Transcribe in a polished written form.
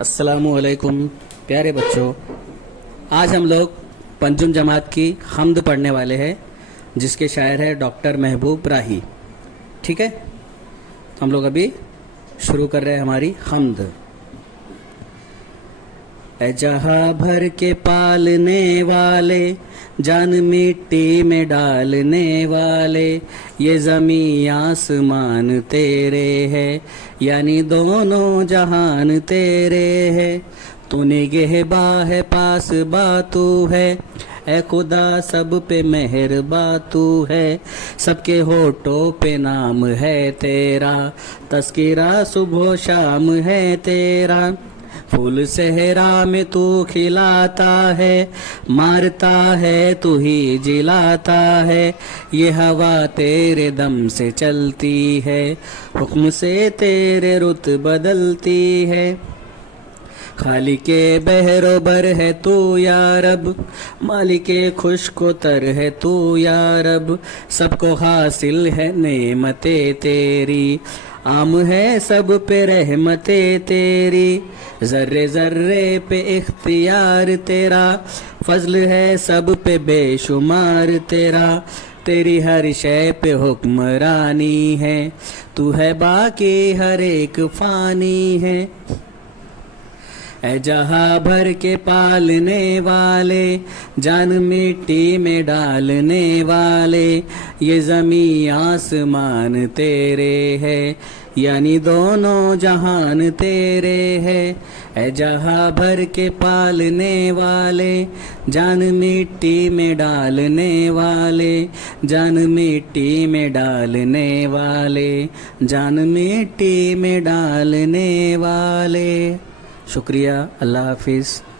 अस्सलामुअलैकुम प्यारे बच्चों। आज हम लोग पंजुम जमात की हम्द पढ़ने वाले हैं, जिसके शायर है डॉक्टर महबूब राही। ठीक है, तो हम लोग अभी शुरू कर रहे हैं हमारी हम्द। ए जहाँ भर के पालने वाले, जान मिट्टी में डालने वाले, ये ज़मीं आसमान तेरे है, यानी दोनों जहान तेरे है। तू निगहबा है, पास बातू है, ए खुदा सब पे मेहरबा तू है। सबके होठों पे नाम है तेरा, तस्कीरा सुबह शाम है तेरा। फूल सहरा में तू खिलाता है, मारता है तू ही जिलाता है। ये हवा तेरे दम से चलती है, हुक्म से तेरे रुत बदलती है। खालिके बहरो बर है तू या रब, मालिके खुशको तर है तू या रब। सबको हासिल है नेमते तेरी, आम है सब पे रहमते तेरी। जर्रे जर्रे पे इख्तियार तेरा, फजल है सब पे बेशुमार तेरा। तेरी हर शय पे हुक्मरानी है, तू है बाकी हर एक फानी है। ए जहाँ भर के पालने वाले, जान मिट्टी में डालने वाले, ये ज़मीं आसमान तेरे है, यानी दोनों जहान तेरे है। ए जहाँ भर के पालने वाले, जान मिट्टी में डालने वाले, जान मिट्टी में डालने वाले, जान मिट्टी में डालने वाले। शुक्रिया। अल्लाह हाफिज़।